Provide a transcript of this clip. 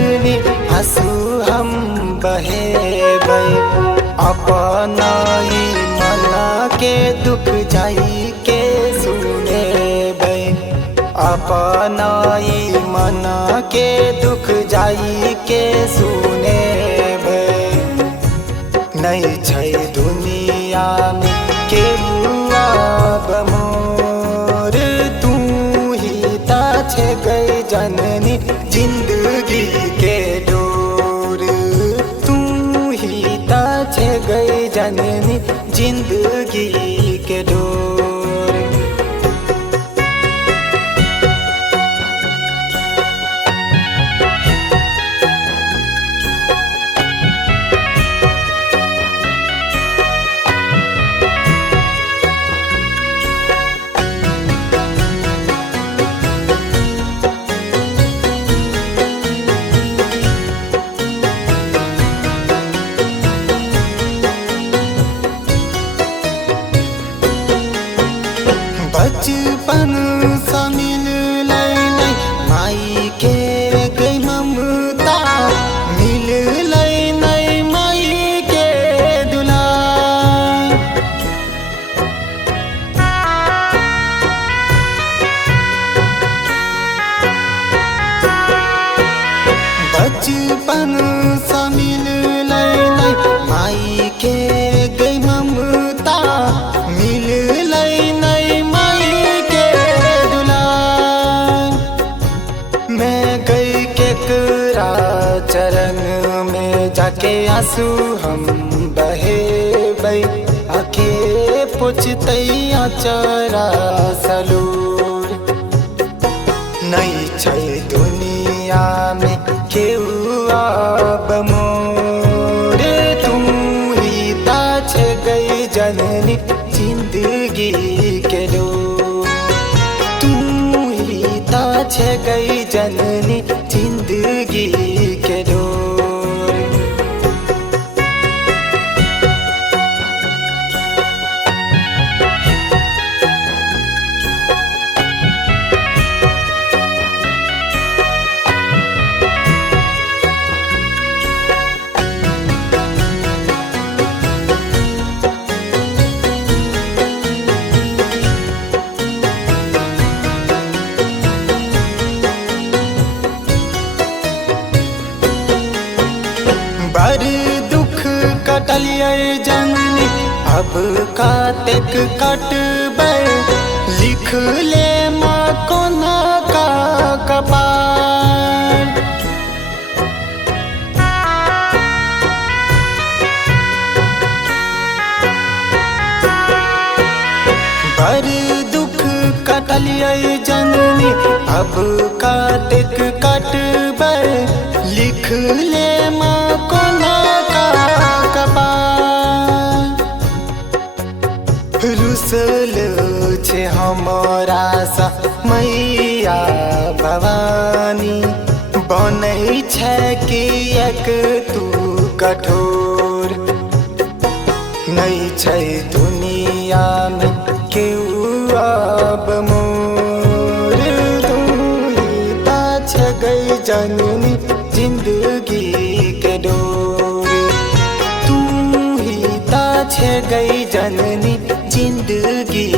जननी आंसू हम बहेबै। अपनाई मना के दुख जाई के सुनेबै। अपनाई मना के दुख जाई के सुनेबै। नहीं छै दुनिया में केहू आब मोर, तू ही ता छे गई जननी जिंदगी के डोर। तू ही ता छे गई जननी जिंदगी के डोर। बचपन सा मिललै नै माई के गई ममता, मिललै नै माई के दुलार। बचपन सा मिललै नै माई के गई ममता, मिललै केकरा चरण में जाके आंसू हम बहेबै। आके पूछतै आचरा सलूर। नहीं छै दुनिया में केहू आब मोर, तू ही ता छे गई जननी जिंदगी के डोर। तू ही ता छे गई जननी जिंदगी के डोर। बड़ दुख कटलियै जननी अब कातेक कटबै। लिख ले माँ कोना का कपार। बड़ दुख कटलियै जननी अब कातेक कटबै। लिख ले माँ कोना का कपार। रुसल छे हमरा सा मैया भवानी, बनै छै किएक तू कठोर। नहीं छै दुनिया में केहू आब मोर, तू ही ता छे गई जननी जिंदगी के डोर। तू ही ता छे गई जननी जिंदगी